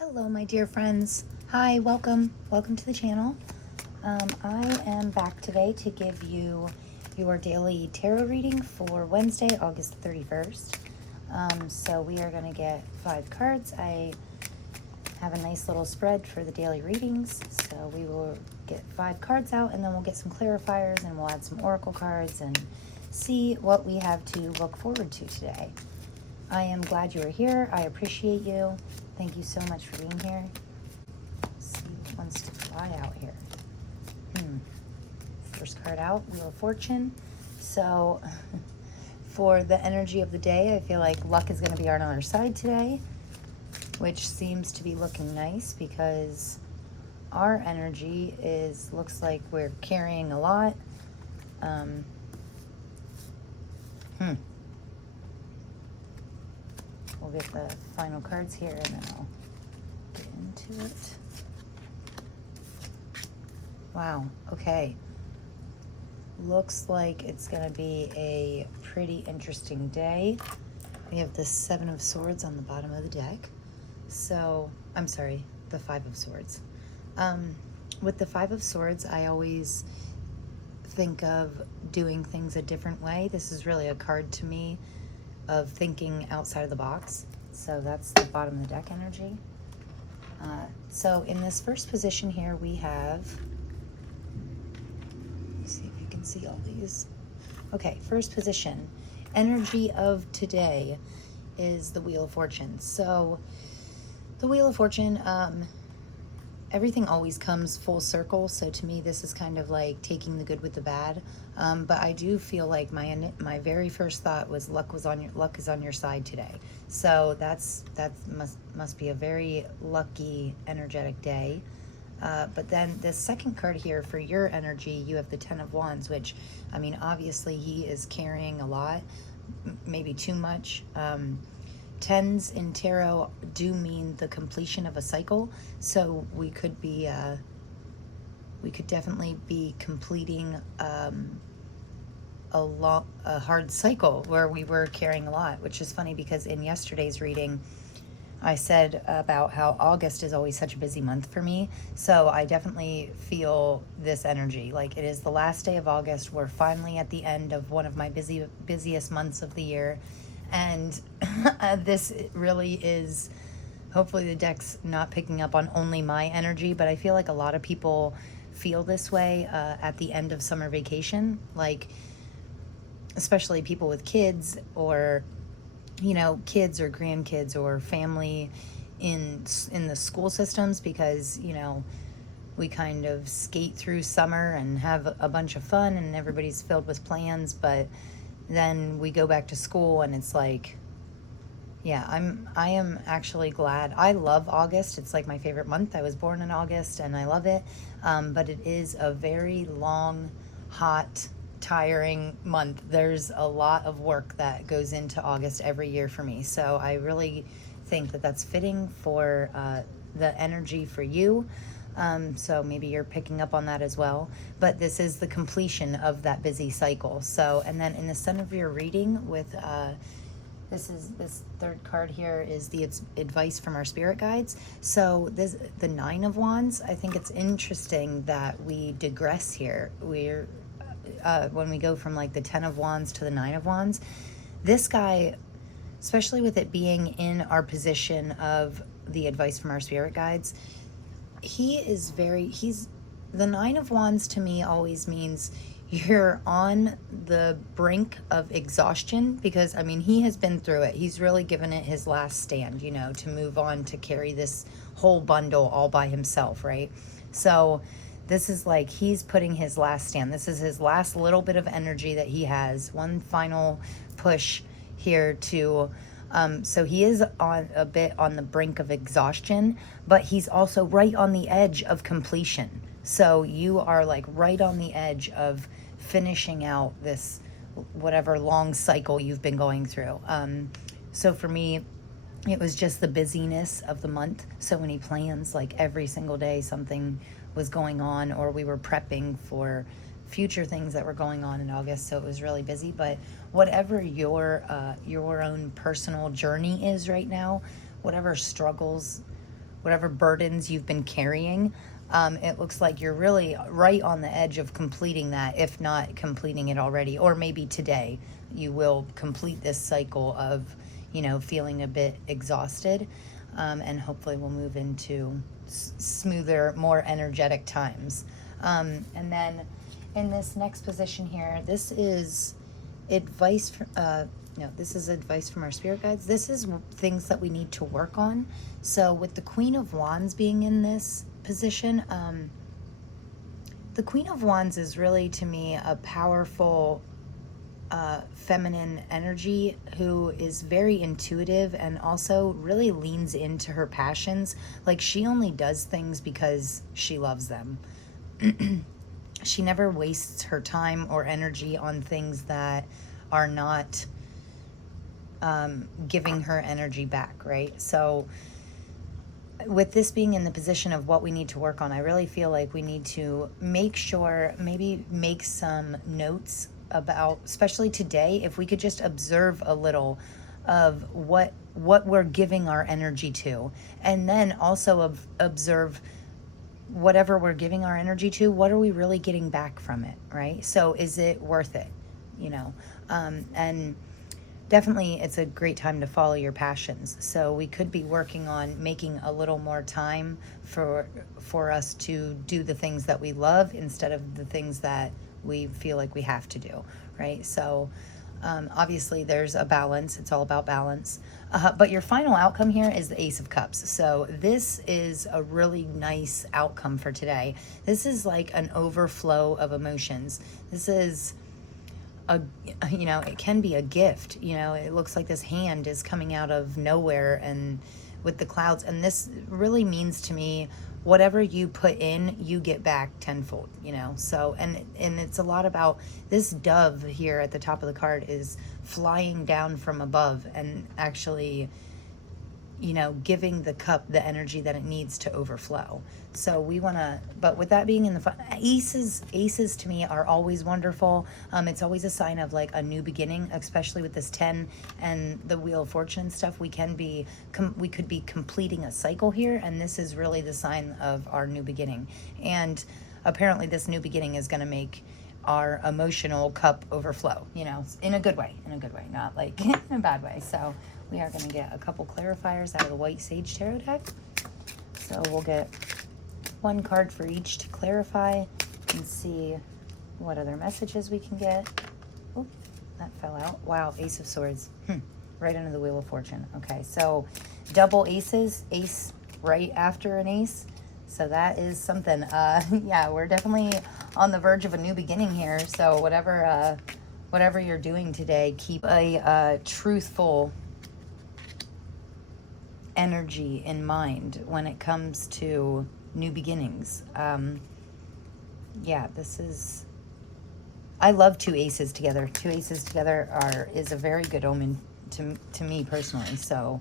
Hello, my dear friends. Hi, welcome to the channel. I am back today to give you your daily tarot reading for Wednesday, August 31st. So we are going to get 5 cards. I have a nice little spread for the daily readings, so we will get 5 cards out, and then we'll get some clarifiers, and we'll add some oracle cards and see what we have to look forward to today. I am glad you are here. I appreciate you. Thank you so much for being here. Let's see what wants to fly out here. First card out, Wheel of Fortune. So for the energy of the day, I feel like luck is going to be on our side today, which seems to be looking nice because our energy looks like we're carrying a lot. We'll get the final cards here and then I'll get into it. Wow, okay. Looks like it's going to be a pretty interesting day. We have the 7 of Swords on the bottom of the deck. So, I'm sorry, the 5 of Swords. With the 5 of Swords, I always think of doing things a different way. This is really a card to me of thinking outside of the box. So that's the bottom of the deck energy. So in this first position here, we have, let's see if you can see all these. Okay, first position, energy of today is the Wheel of Fortune. So the Wheel of Fortune, everything always comes full circle. So to me, this is kind of like taking the good with the bad. But I do feel like my very first thought was luck is on your side today. So that must be a very lucky, energetic day. But then the second card here for your energy, you have the 10 of Wands, which, I mean, obviously he is carrying a lot, maybe too much. 10s in tarot do mean the completion of a cycle, so we could definitely be completing a hard cycle where we were carrying a lot, which is funny because in yesterday's reading I said about how August is always such a busy month for me. So I definitely feel this energy. Like it is the last day of August. We're finally at the end of one of my busiest months of the year. And this really is, hopefully the deck's not picking up on only my energy, but I feel like a lot of people feel this way at the end of summer vacation. Like, especially people with kids or kids or grandkids or family in the school systems, because we kind of skate through summer and have a bunch of fun and everybody's filled with plans, but then we go back to school and it's like, yeah, I am actually glad. I love August. It's like my favorite month. I was born in August and I love it, but it is a very long, hot, tiring month. There's a lot of work that goes into August every year for me. So I really think that that's fitting for the energy for you. So maybe you're picking up on that as well. But this is the completion of that busy cycle. So, and then in the center of your reading with this third card here is the advice from our spirit guides. So the 9 of Wands, I think it's interesting that we digress here. When we go from like the 10 of Wands to the 9 of Wands, this guy, especially with it being in our position of the advice from our spirit guides, the 9 of Wands to me always means you're on the brink of exhaustion, because I mean, he has been through it. He's really given it his last stand, to move on, to carry this whole bundle all by himself, right? So this is like he's putting his last stand. This is his last little bit of energy that he has. One final push here to, so he is a bit on the brink of exhaustion, but he's also right on the edge of completion. So you are like right on the edge of finishing out this whatever long cycle you've been going through. So for me, it was just the busyness of the month. So many plans, like every single day something was going on, or we were prepping for future things that were going on in August. So it was really busy. But whatever your own personal journey is right now, whatever struggles whatever burdens you've been carrying. It looks like you're really right on the edge of completing that, if not completing it already, or maybe today you will complete this cycle of, feeling a bit exhausted, and hopefully we'll move into smoother, more energetic times. And then in this next position here, this is advice this is advice from our spirit guides. This is things that we need to work on. So with the Queen of Wands being in this position, the Queen of Wands is really, to me, a powerful feminine energy who is very intuitive and also really leans into her passions. Like, she only does things because she loves them. She never wastes her time or energy on things that are not giving her energy back, right? So with this being in the position of what we need to work on, I really feel like we need to make sure, maybe make some notes about, especially today, if we could just observe a little of what we're giving our energy to, and then also observe whatever we're giving our energy to, what are we really getting back from it, right? So is it worth it, and definitely it's a great time to follow your passions. So we could be working on making a little more time for us to do the things that we love instead of the things that we feel like we have to do, right? So obviously there's a balance. It's all about balance. But your final outcome here is the Ace of Cups. So this is a really nice outcome for today. This is like an overflow of emotions. This is it can be a gift. It looks like this hand is coming out of nowhere and with the clouds. And this really means to me, whatever you put in, you get back tenfold, So, and it's a lot about this dove here at the top of the card is flying down from above and actually, giving the cup the energy that it needs to overflow. So we want to, but with that being in the aces to me are always wonderful. It's always a sign of like a new beginning, especially with this 10 and the Wheel of Fortune stuff. We could be completing a cycle here, and this is really the sign of our new beginning. And apparently this new beginning is going to make our emotional cup overflow, in a good way, not like in a bad way. So we are going to get a couple clarifiers out of the White Sage Tarot deck. So we'll get one card for each to clarify and see what other messages we can get. Oh, that fell out. Wow, Ace of Swords. Right under the Wheel of Fortune. Okay, so double aces, ace right after an ace. So that is something. Yeah, we're definitely on the verge of a new beginning here. So whatever you're doing today, keep a truthful energy in mind when it comes to new beginnings. Yeah, I love two aces together. Two aces together is a very good omen to me personally. So,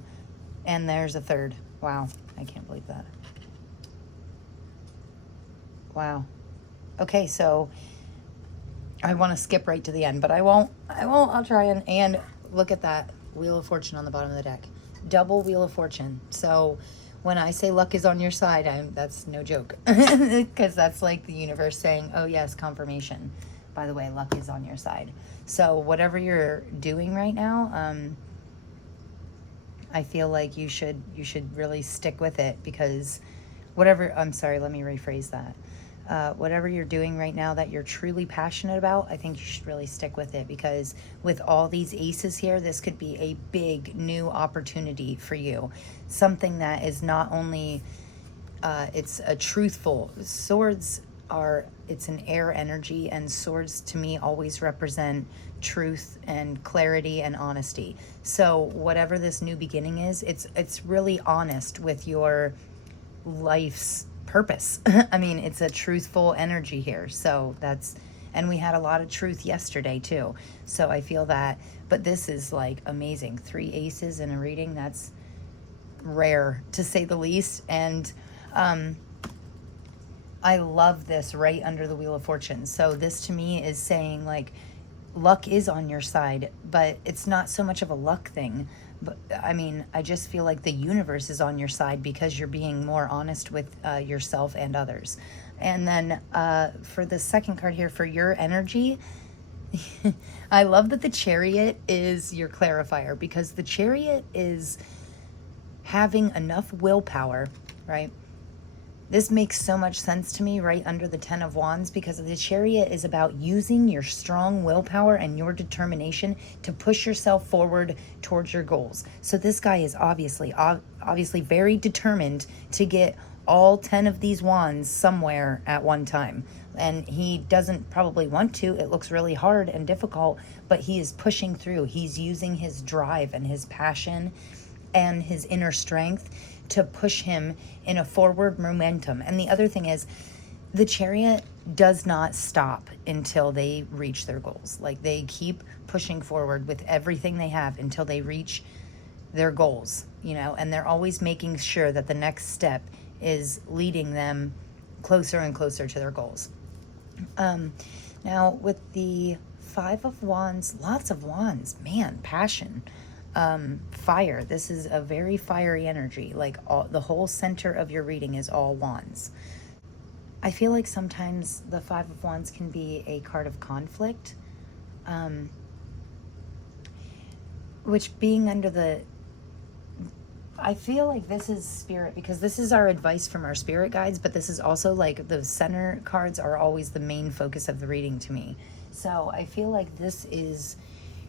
and there's a third. Wow, I can't believe that. Wow. Okay, so I want to skip right to the end, but I won't. I'll try and look at that Wheel of Fortune on the bottom of the deck. Double Wheel of Fortune. So when I say luck is on your side, that's no joke, because that's like the universe saying, oh yes, confirmation. By the way, luck is on your side. So whatever you're doing right now, I feel like you should really stick with it, because I'm sorry, let me rephrase that. Whatever you're doing right now that you're truly passionate about, I think you should really stick with it, because with all these aces here, this could be a big new opportunity for you. Something that is not only, it's a truthful, swords it's an air energy, and swords to me always represent truth and clarity and honesty. So whatever this new beginning is, it's really honest with your life's purpose. I mean, it's a truthful energy here. So and we had a lot of truth yesterday too. So I feel that, but this is like amazing. 3 aces in a reading, that's rare to say the least. And I love this right under the Wheel of Fortune. So this to me is saying like luck is on your side, but it's not so much of a luck thing. But I mean, I just feel like the universe is on your side because you're being more honest with yourself and others. And then for the second card here, for your energy, I love that the Chariot is your clarifier, because the Chariot is having enough willpower, right? This makes so much sense to me right under the Ten of Wands, because the Chariot is about using your strong willpower and your determination to push yourself forward towards your goals. So this guy is obviously very determined to get all 10 of these wands somewhere at one time. And he doesn't probably want to. It looks really hard and difficult, but he is pushing through. He's using his drive and his passion and his inner strength to push him in a forward momentum. And the other thing is, the Chariot does not stop until they reach their goals. Like, they keep pushing forward with everything they have until they reach their goals, you know, and they're always making sure that the next step is leading them closer and closer to their goals. Now with the Five of Wands, lots of wands, man, passion, fire. This is a very fiery energy. Like, the whole center of your reading is all wands. I feel like sometimes the Five of Wands can be a card of conflict, which being under the, I feel like this is spirit, because this is our advice from our spirit guides, but this is also like the center cards are always the main focus of the reading to me. So I feel like this is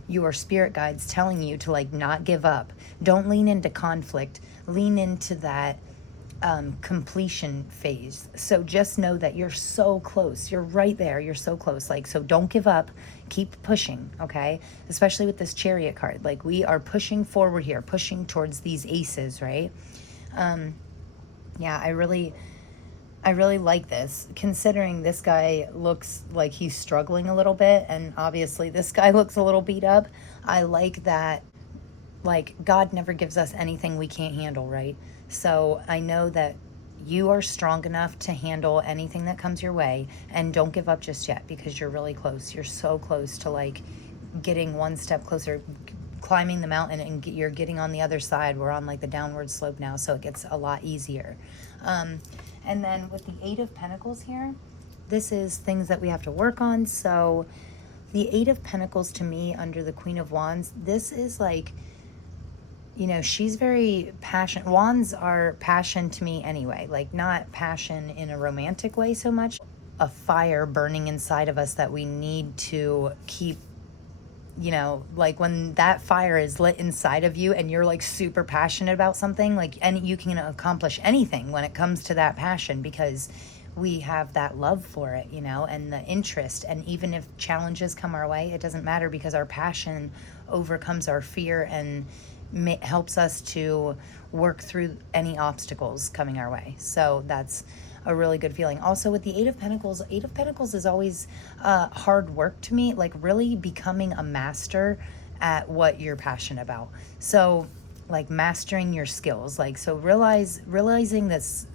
your spirit guides telling you to, like, not give up. Don't lean into conflict. Lean into that completion phase. So just know that you're so close. You're right there. You're so close. Like, so don't give up. Keep pushing, okay? Especially with this Chariot card. Like, we are pushing forward here, pushing towards these aces, right? Yeah, I really like this, considering this guy looks like he's struggling a little bit, and obviously this guy looks a little beat up. I like that, like, God never gives us anything we can't handle, right? So I know that you are strong enough to handle anything that comes your way, and don't give up just yet, because you're really close. You're so close to, like, getting one step closer, climbing the mountain, and you're getting on the other side. We're on, like, the downward slope now, so it gets a lot easier. And then with the Eight of Pentacles here, this is things that we have to work on. So the Eight of Pentacles to me under the Queen of Wands, this is like, you know, she's very passionate. Wands are passion to me anyway, like, not passion in a romantic way so much. A fire burning inside of us that we need to keep, you know, like, when that fire is lit inside of you and you're, like, super passionate about something, like, and you can accomplish anything when it comes to that passion, because we have that love for it, you know, and the interest. And even if challenges come our way, it doesn't matter, because our passion overcomes our fear and helps us to work through any obstacles coming our way. So that's a really good feeling. Also with the Eight of Pentacles is always hard work to me, like really becoming a master at what you're passionate about. So like mastering your skills, like, so realizing this,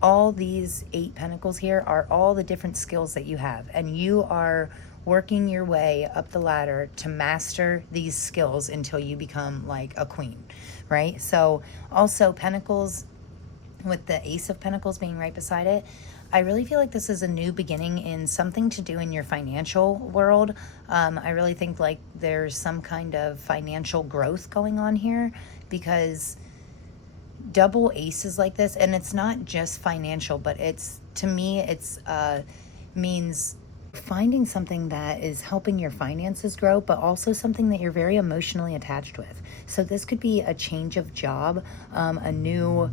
all these Eight Pentacles here are all the different skills that you have, and you are working your way up the ladder to master these skills until you become like a queen, right? So also Pentacles, with the Ace of Pentacles being right beside it, I really feel like this is a new beginning in something to do in your financial world. I really think like there's some kind of financial growth going on here, because double aces like this, and it's not just financial, but it's, to me, it's means finding something that is helping your finances grow, but also something that you're very emotionally attached with. So this could be a change of job, a new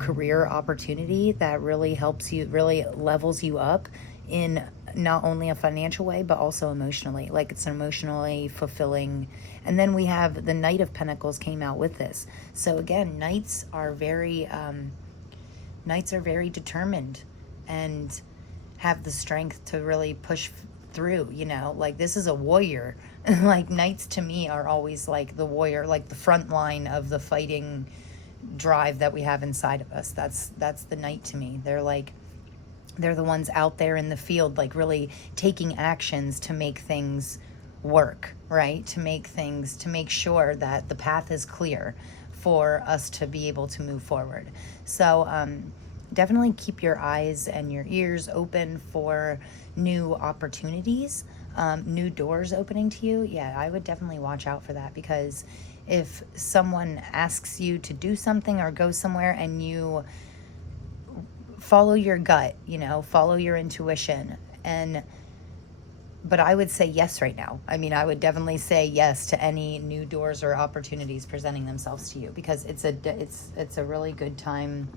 career opportunity that really helps you, really levels you up in not only a financial way, but also emotionally. Like, it's an emotionally fulfilling. And then we have the Knight of Pentacles came out with this. So again, knights are very determined and have the strength to really push through, you know, like this is a warrior. Like, knights to me are always like the warrior, like the front line of the fighting drive that we have inside of us. That's the knight to me. They're the ones out there in the field, like really taking actions to make things work, right? To make sure that the path is clear for us to be able to move forward. So definitely keep your eyes and your ears open for new opportunities, new doors opening to you. Yeah, I would definitely watch out for that, because if someone asks you to do something or go somewhere and you follow your gut, follow your intuition, but I would say yes right now. I mean, I would definitely say yes to any new doors or opportunities presenting themselves to you, because it's a really good time.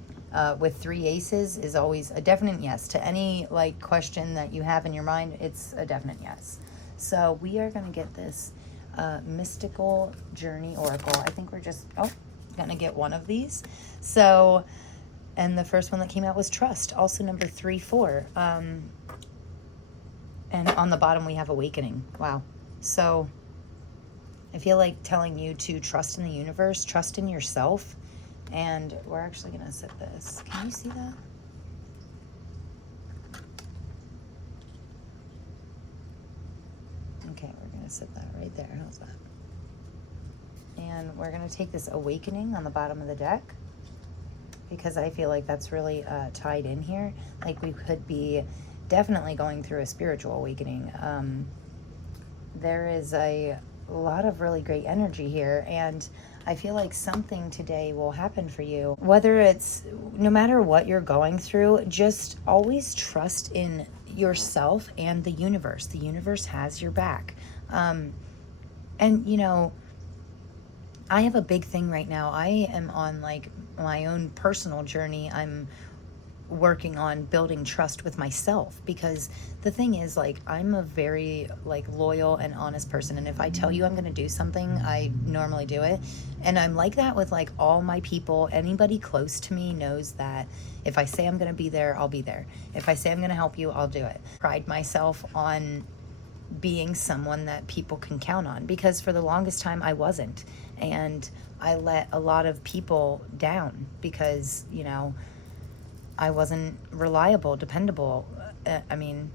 With 3 aces is always a definite yes to any like question that you have in your mind. It's a definite yes. So we are going to get this mystical journey oracle. I think we're just going to get one of these. So, and the first one that came out was trust, also number 3-4. And on the bottom we have awakening. Wow. So I feel like telling you to trust in the universe, trust in yourself. And we're actually going to set this. Can you see that? Okay, we're going to set that right there. How's that? And we're going to take this awakening on the bottom of the deck, because I feel like that's really tied in here. Like we could be definitely going through a spiritual awakening. There is a lot of really great energy here, and I feel like something today will happen for you. Whether it's, no matter what you're going through, just always trust in yourself and the universe. The universe has your back. And I have a big thing right now. I am on like my own personal journey. I'm working on building trust with myself, because the thing is, like, I'm a very like loyal and honest person, and if I tell you I'm going to do something, I normally do it. And I'm like that with like all my people. Anybody close to me knows that if I say I'm going to be there, I'll be there. If I say I'm going to help you, I'll do it. Pride myself on being someone that people can count on, because for the longest time I wasn't, and I let a lot of people down because I wasn't reliable, dependable. I mean,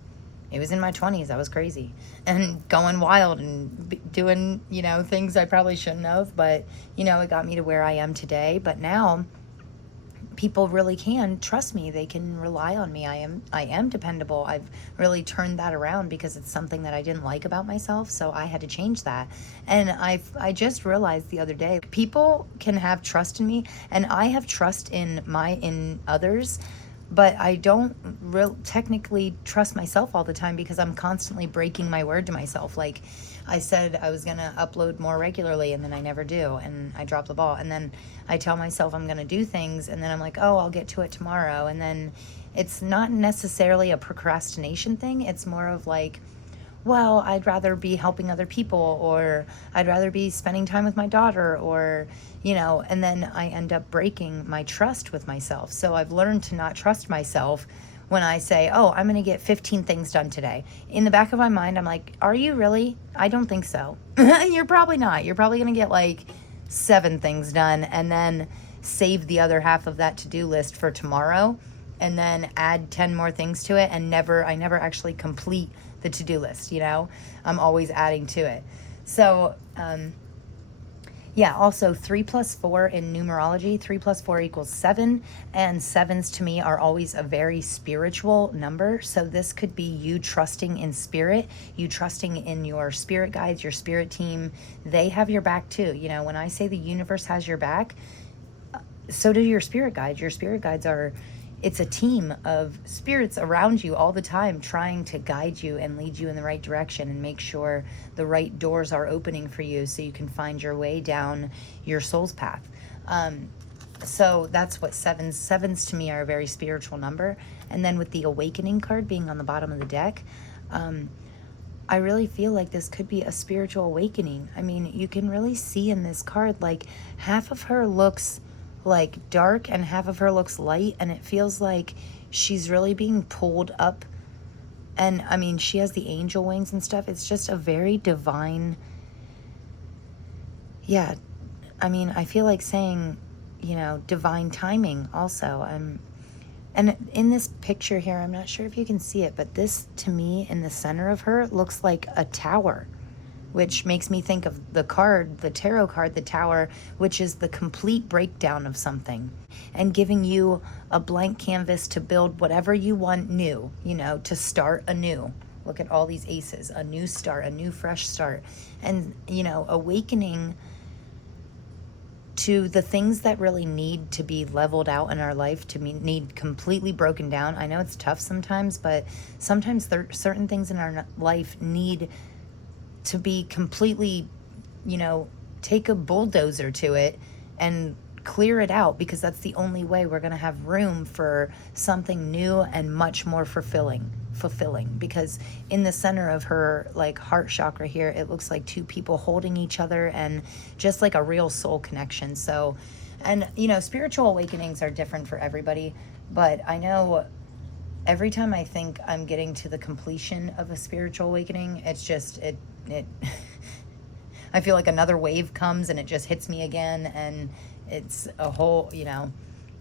it was in my 20s. I was crazy and going wild and doing, things I probably shouldn't have. But, it got me to where I am today. But now people really can trust me. They can rely on me. I am dependable. I've really turned that around, because it's something that I didn't like about myself. So I had to change that. And I just realized the other day, people can have trust in me, and I have trust in others, but I don't technically trust myself all the time, because I'm constantly breaking my word to myself. Like I said I was going to upload more regularly, and then I never do, and I drop the ball. And then I tell myself I'm going to do things, and then I'm like, oh, I'll get to it tomorrow. And then it's not necessarily a procrastination thing. It's more of like, well, I'd rather be helping other people, or I'd rather be spending time with my daughter, or, and then I end up breaking my trust with myself. So I've learned to not trust myself when I say, oh, I'm going to get 15 things done today. In the back of my mind, I'm like, are you really? I don't think so. You're probably not. You're probably going to get like 7 things done, and then save the other half of that to-do list for tomorrow, and then add 10 more things to it, and I never actually complete the to-do list. I'm always adding to it. So also 3 + 4 in numerology, 3 + 4 = 7, and 7s to me are always a very spiritual number. So this could be you trusting in spirit, you trusting in your spirit guides, your spirit team. They have your back too. When I say the universe has your back, so do your spirit guides. Your spirit guides it's a team of spirits around you all the time, trying to guide you and lead you in the right direction, and make sure the right doors are opening for you, so you can find your way down your soul's path. So that's what sevens to me are a very spiritual number. And then with the awakening card being on the bottom of the deck, I really feel like this could be a spiritual awakening. I mean, you can really see in this card, like, half of her looks like dark and half of her looks light, and it feels like she's really being pulled up. And I mean, she has the angel wings and stuff. It's just a very divine, I feel like saying, divine timing also. And in this picture here, I'm not sure if you can see it, but this to me in the center of her looks like a tower. which makes me think of the card, the tarot card, the Tower, which is the complete breakdown of something and giving you a blank canvas to build whatever you want new, to start anew. Look at all these aces, a new start, a new fresh start. And, awakening to the things that really need to be leveled out in our life, need completely broken down. I know it's tough sometimes, but sometimes certain things in our life need to be completely, take a bulldozer to it and clear it out, because that's the only way we're going to have room for something new and much more fulfilling. Because in the center of her heart chakra here, it looks like two people holding each other and just like a real soul connection. So, and spiritual awakenings are different for everybody, but I know every time I think I'm getting to the completion of a spiritual awakening, it's just it I feel like another wave comes and it just hits me again, and it's a whole,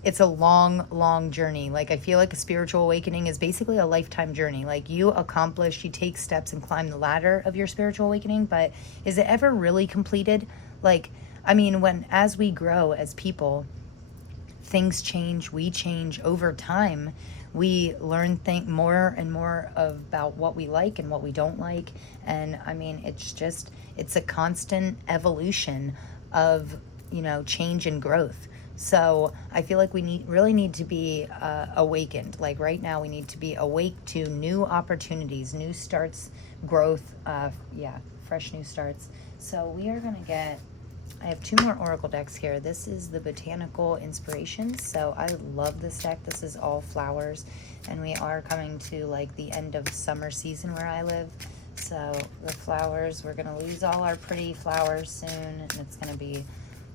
it's a long journey. I feel like a spiritual awakening is basically a lifetime journey. You take steps and climb the ladder of your spiritual awakening, but is it ever really completed? As we grow as people, things change, we change over time. We learn more and more about what we like and what we don't like. And it's a constant evolution of, change and growth. So I feel like we really need to be awakened. Right now we need to be awake to new opportunities, new starts, growth, fresh new starts. So we are going to I have two more oracle decks here. This is the Botanical Inspirations. So I love this deck. This is all flowers, and we are coming to the end of summer season where I live. So the flowers, we're going to lose all our pretty flowers soon, and it's going to be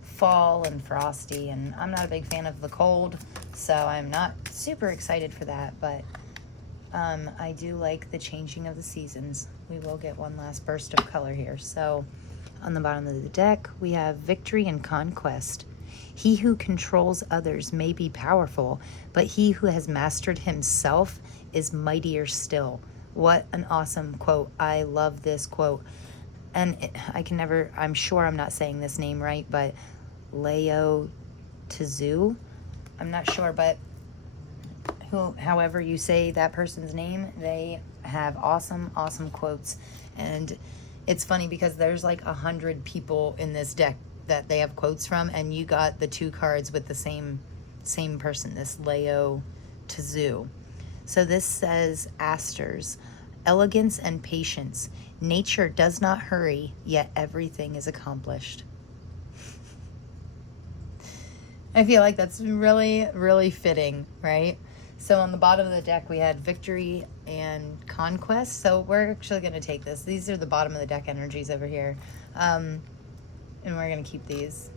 fall and frosty, and I'm not a big fan of the cold, so I'm not super excited for that, but I do like the changing of the seasons. We will get one last burst of color here. So on the bottom of the deck, we have victory and conquest. He who controls others may be powerful, but he who has mastered himself is mightier still. What an awesome quote. I love this quote. And I'm sure I'm not saying this name right, but Leo Tzu, I'm not sure, but however you say that person's name, they have awesome quotes. And it's funny because there's 100 people in this deck that they have quotes from, and you got the two cards with the same person, this Leo Tzu. So this says asters, elegance and patience. Nature does not hurry, yet everything is accomplished. I feel like that's really, really fitting, right? So on the bottom of the deck, we had victory and conquest. So we're actually going to take this. These are the bottom of the deck energies over here. And we're going to keep these.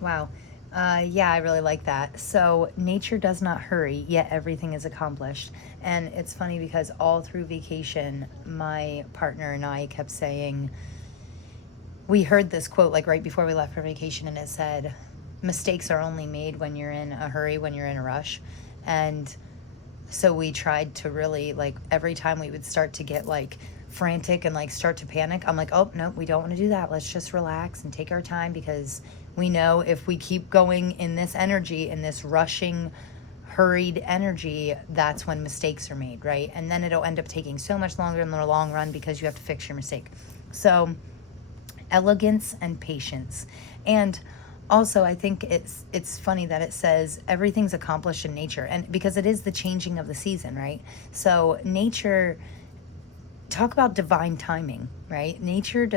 Wow. Yeah, I really like that. So nature does not hurry, yet everything is accomplished. And it's funny because all through vacation, my partner and I kept saying, we heard this quote right before we left for vacation, and it said, mistakes are only made when you're in a hurry, when you're in a rush. And so we tried to really, every time we would start to get frantic and start to panic, I'm oh no, we don't want to do that. Let's just relax and take our time, because we know if we keep going in this energy, in this rushing, hurried energy, that's when mistakes are made, right? And then it'll end up taking so much longer in the long run because you have to fix your mistake. So elegance and patience. And also, I think it's funny that it says everything's accomplished in nature, and because it is the changing of the season, right? So nature, talk about divine timing, right? Nature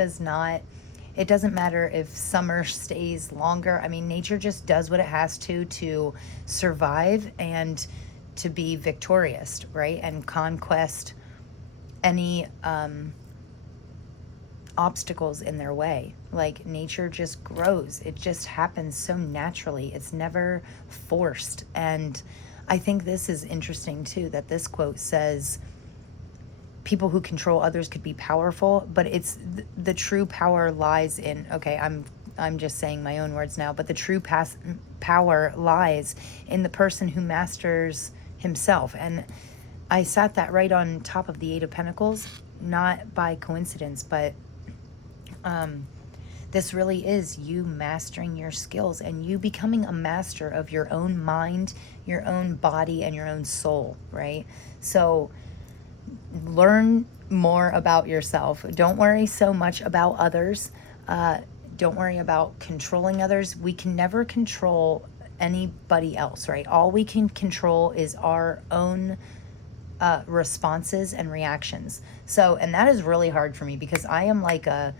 it doesn't matter if summer stays longer. Nature just does what it has to survive and to be victorious, right? And conquest any obstacles in their way. Nature just grows. It just happens so naturally. It's never forced. And I think this is interesting too, that this quote says people who control others could be powerful, but it's the true power lies in, okay, I'm just saying my own words now, but the true power lies in the person who masters himself. And I sat that right on top of the Eight of Pentacles, not by coincidence, but this really is you mastering your skills and you becoming a master of your own mind, your own body, and your own soul, right? So learn more about yourself. Don't worry so much about others. Don't worry about controlling others. We can never control anybody else, right? All we can control is our own responses and reactions. So, and that is really hard for me because I'm like a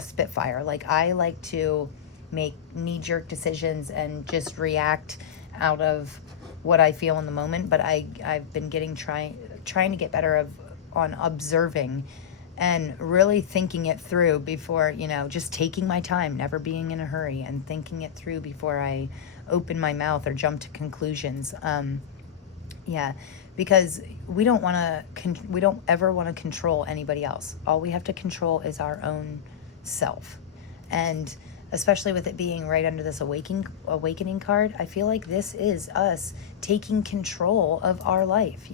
spitfire. Like I like to make knee-jerk decisions and just react out of what I feel in the moment. But I've been trying to get better on observing and really thinking it through before, just taking my time, never being in a hurry, and thinking it through before I open my mouth or jump to conclusions. Yeah, because we don't ever want to control anybody else. All we have to control is our own self. And especially with it being right under this awakening card, I feel like this is us taking control of our life,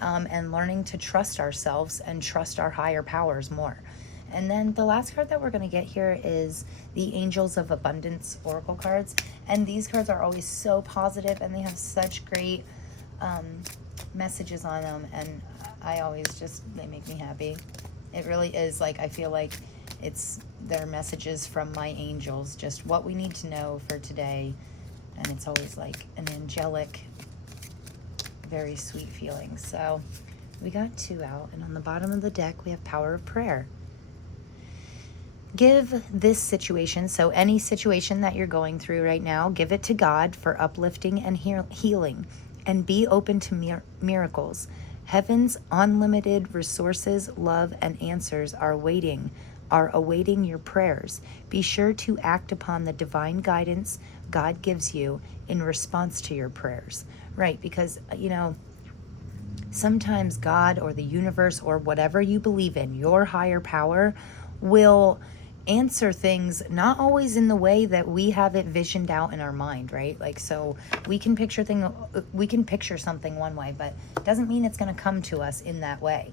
and learning to trust ourselves and trust our higher powers more. And then the last card that we're going to get here is the Angels of Abundance Oracle cards. And these cards are always so positive and they have such great messages on them, and they make me happy. It really is like, I feel like it's their messages from my angels, just what we need to know for today. And it's always like an angelic, very sweet feeling. So we got 2 out, and on the bottom of the deck we have Power of Prayer. Give this situation, so any situation that you're going through right now, give it to God for uplifting and healing. And be open to miracles. Heaven's unlimited resources, love, and answers are awaiting your prayers. Be sure to act upon the divine guidance God gives you in response to your prayers. Right, because, sometimes God or the universe or whatever you believe in, your higher power, will answer things not always in the way that we have it visioned out in our mind, right? Like, so we can picture something one way, but it doesn't mean it's going to come to us in that way.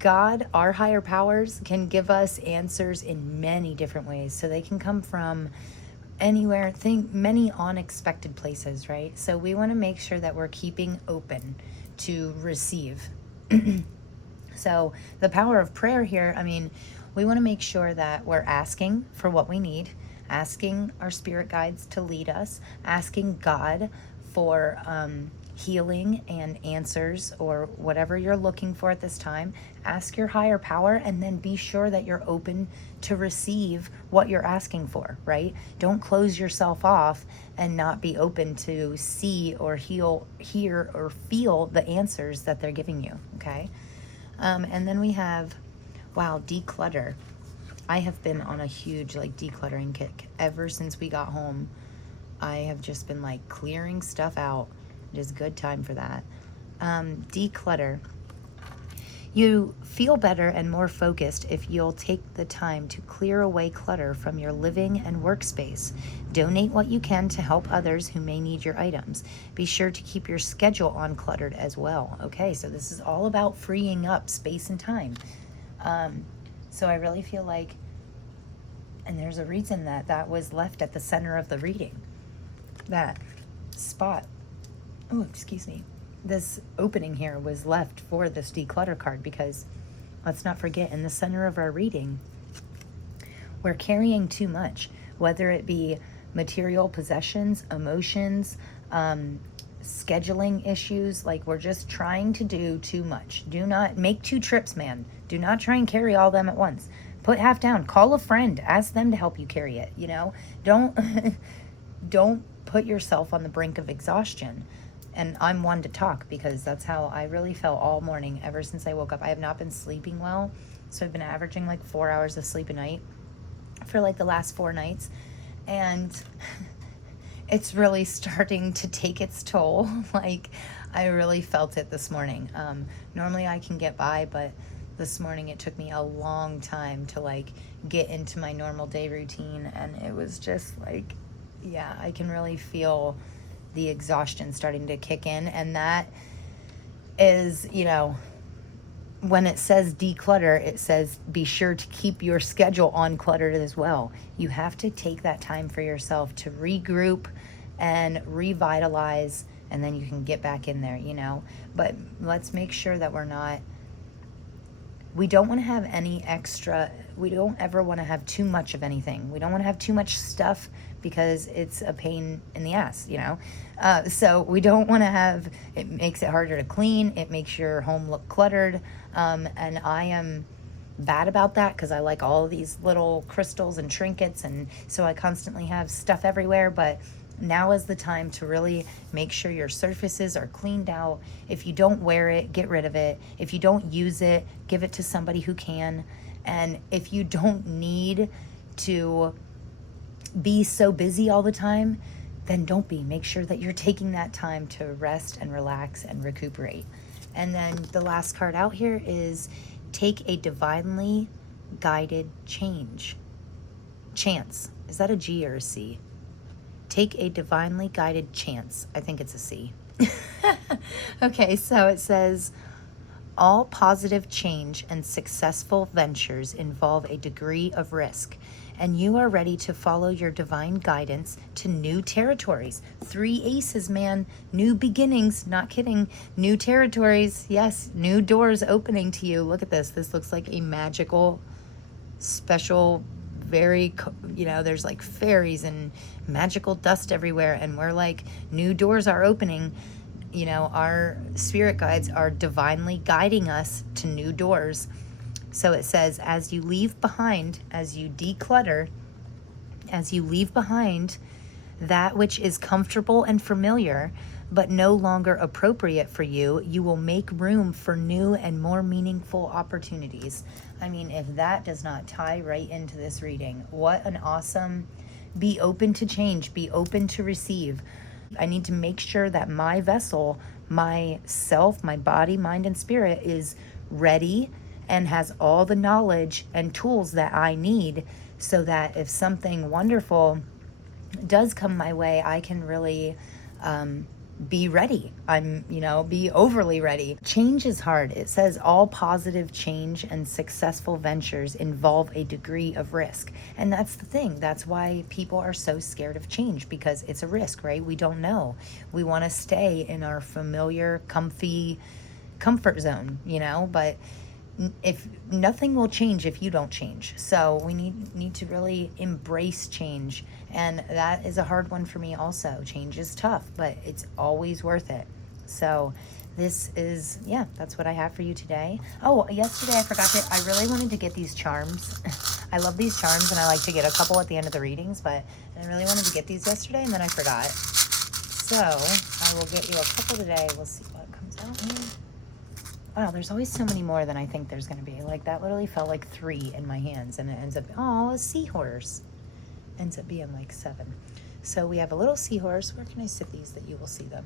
God, our higher powers, can give us answers in many different ways. So they can come from anywhere, many unexpected places, right? So we want to make sure that we're keeping open to receive. So the power of prayer here, we want to make sure that we're asking for what we need, asking our spirit guides to lead us, asking God for healing and answers or whatever you're looking for at this time. Ask your higher power, and then be sure that you're open to receive what you're asking for, right? Don't close yourself off and not be open to see or hear or feel the answers that they're giving you, okay? And then we have, declutter. I have been on a huge decluttering kick ever since we got home. I have just been clearing stuff out. It is a good time for that. Declutter. You feel better and more focused if you'll take the time to clear away clutter from your living and workspace. Donate what you can to help others who may need your items. Be sure to keep your schedule uncluttered as well. Okay, so this is all about freeing up space and time. So I really feel like, and there's a reason that was left at the center of the reading. That spot. Oh, excuse me. This opening here was left for this declutter card because let's not forget, in the center of our reading, we're carrying too much, whether it be material possessions, emotions, scheduling issues. We're just trying to do too much. Do not make 2 trips, man. Do not try and carry all them at once. Put half down. Call a friend. Ask them to help you carry it. Don't put yourself on the brink of exhaustion. And I'm one to talk because that's how I really felt all morning ever since I woke up. I have not been sleeping well, so I've been averaging 4 hours of sleep a night for the last 4 nights, and it's really starting to take its toll. I really felt it this morning. Normally I can get by, but this morning it took me a long time to get into my normal day routine, and it was just I can really feel the exhaustion starting to kick in, and that is, when it says declutter, it says be sure to keep your schedule uncluttered as well. You have to take that time for yourself to regroup and revitalize, and then you can get back in there, But let's make sure that we don't want to have any extra, we don't ever want to have too much of anything. We don't want to have too much stuff because it's a pain in the ass, So we don't want to have, it makes it harder to clean. It makes your home look cluttered. And I am bad about that because I like all of these little crystals and trinkets. And so I constantly have stuff everywhere, but now is the time to really make sure your surfaces are cleaned out. If you don't wear it, get rid of it. If you don't use it, give it to somebody who can. And if you don't need to be so busy all the time, then don't be. Make sure that you're taking that time to rest and relax and recuperate. And then the last card out here is take a divinely guided chance. Is that a G or a C? Take a divinely guided chance. I think it's a C. Okay, so it says, all positive change and successful ventures involve a degree of risk, and you are ready to follow your divine guidance to new territories. 3 aces, man. New beginnings. Not kidding. New territories. Yes, new doors opening to you. Look at this. This looks like a magical, special, very, there's like fairies and magical dust everywhere, and we're like, new doors are opening. Our spirit guides are divinely guiding us to new doors. So it says, as you declutter, as you leave behind that which is comfortable and familiar, but no longer appropriate for you, you will make room for new and more meaningful opportunities. I mean, if that does not tie right into this reading, what an awesome, be open to change, be open to receive. I need to make sure that my vessel, myself, my body, mind, and spirit is ready and has all the knowledge and tools that I need, so that if something wonderful does come my way, I can really be ready. Be overly ready. Change is hard. It says all positive change and successful ventures involve a degree of risk. And that's the thing. That's why people are so scared of change, because it's a risk, right? We don't know. We want to stay in our familiar, comfy comfort zone, but if nothing will change if you don't change. So we need to really embrace change, and that is a hard one for me also. Change is tough, but it's always worth it. So this is, that's what I have for you today. Oh, yesterday I really wanted to get these charms. I love these charms, and I like to get a couple at the end of the readings, but I really wanted to get these yesterday, and then I forgot. So I will get you a couple today. We'll see what comes out here. Wow, there's always so many more than I think there's going to be. Like, that literally felt like 3 in my hands, and it ends up, a seahorse. Ends up being like 7. So we have a little seahorse. Where can I sit these that you will see them?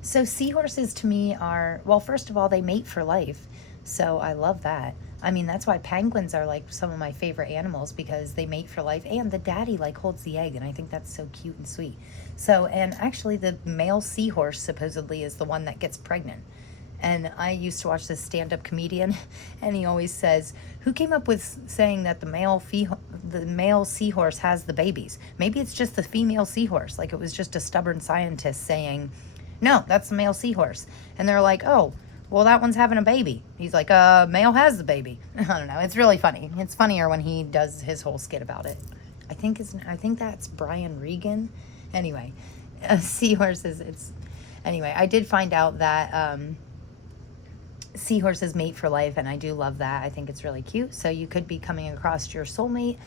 So seahorses to me are, well, first of all, they mate for life. So I love that. I mean, that's why penguins are like some of my favorite animals, because they mate for life, and the daddy like holds the egg, and I think that's so cute and sweet. So, and actually the male seahorse supposedly is the one that gets pregnant. And I used to watch this stand-up comedian, and he always says, who came up with saying that the male seahorse has the babies? Maybe it's just the female seahorse. Like, it was just a stubborn scientist saying, no, that's the male seahorse. And they're like, oh, well, that one's having a baby. He's like, male has the baby. I don't know. It's really funny. It's funnier when he does his whole skit about it. I think that's Brian Regan. Anyway, seahorses, anyway, I did find out that seahorses mate for life, and I do love that. I think it's really cute. So you could be coming across your soulmate,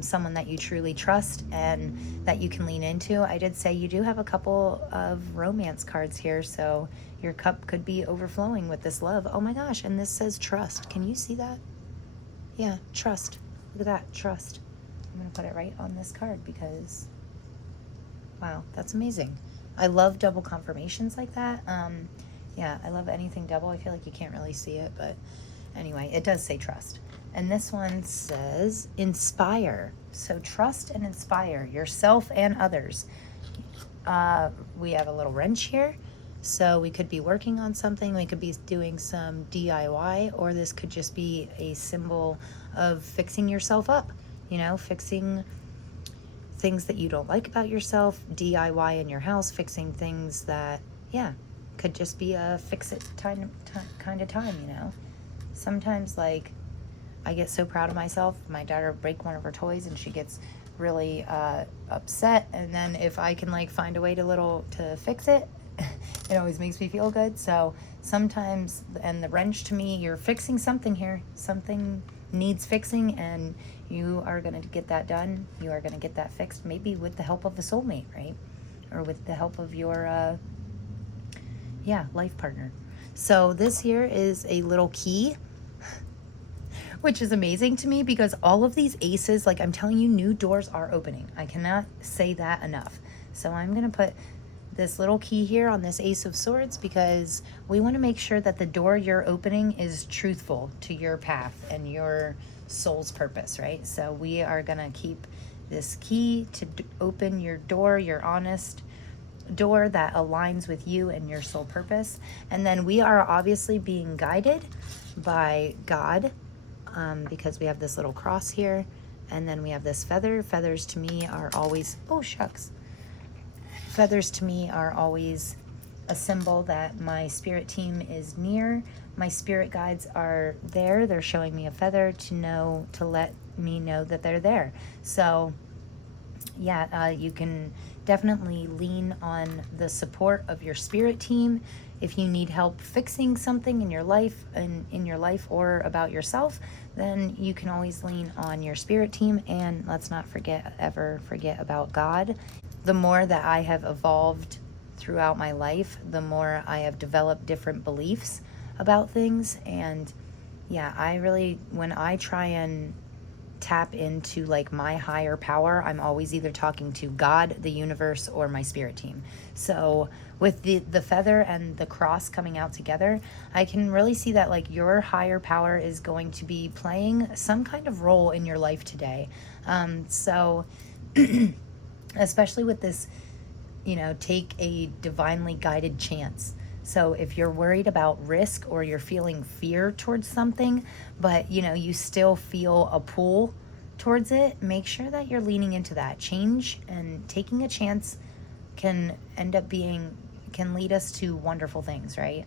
someone that you truly trust and that you can lean into. I did say you do have a couple of romance cards here, so your cup could be overflowing with this love. Oh my gosh, and this says trust. Can you see that? Yeah, trust. Look at that, trust. I'm going to put it right on this card because, wow, that's amazing. I love double confirmations like that. Yeah, I love anything double. I feel like you can't really see it, but anyway, it does say trust. And this one says inspire. So trust and inspire yourself and others. We have a little wrench here. So we could be working on something, we could be doing some DIY, or this could just be a symbol of fixing yourself up, fixing things that you don't like about yourself, DIY in your house, fixing things that, could just be a fix it kind of time. Sometimes, like, I get so proud of myself. My daughter will break one of her toys and she gets really upset. And then if I can, like, find a way to fix it, it always makes me feel good. So sometimes, and the wrench to me, you're fixing something here. Something needs fixing, and you are going to get that done. You are going to get that fixed, maybe with the help of a soulmate, right? Or with the help of your, life partner. So this here is a little key, which is amazing to me because all of these aces, like I'm telling you, new doors are opening. I cannot say that enough. So I'm going to put this little key here on this Ace of Swords because we want to make sure that the door you're opening is truthful to your path and your soul's purpose, right? So we are going to keep this key to open your door, your honest door that aligns with you and your soul purpose. And then we are obviously being guided by God, because we have this little cross here, and then we have this feather. Feathers to me are always, oh shucks. Feathers to me are always a symbol that my spirit team is near. My spirit guides are there. They're showing me a feather to let me know that they're there. So you can definitely lean on the support of your spirit team. If you need help fixing something in your life or about yourself, then you can always lean on your spirit team. And let's not ever forget about God. The more that I have evolved throughout my life, the more I have developed different beliefs about things. And when I try and tap into like my higher power, I'm always either talking to God, the universe, or my spirit team. So with the feather and the cross coming out together, I can really see that like your higher power is going to be playing some kind of role in your life today. Especially with this, take a divinely guided chance. So if you're worried about risk or you're feeling fear towards something, but you still feel a pull towards it, make sure that you're leaning into that. Change and taking a chance can lead us to wonderful things, right?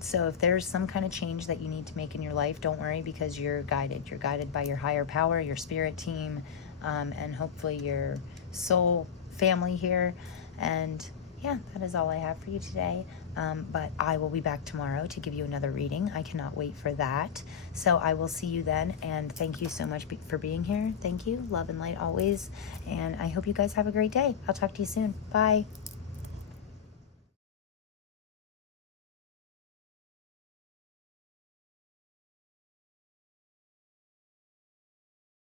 So if there's some kind of change that you need to make in your life, don't worry, because you're guided. You're guided by your higher power, your spirit team, and hopefully your soul family here. And that is all I have for you today. But I will be back tomorrow to give you another reading. I cannot wait for that. So I will see you then. And thank you so much for being here. Thank you. Love and light always. And I hope you guys have a great day. I'll talk to you soon. Bye.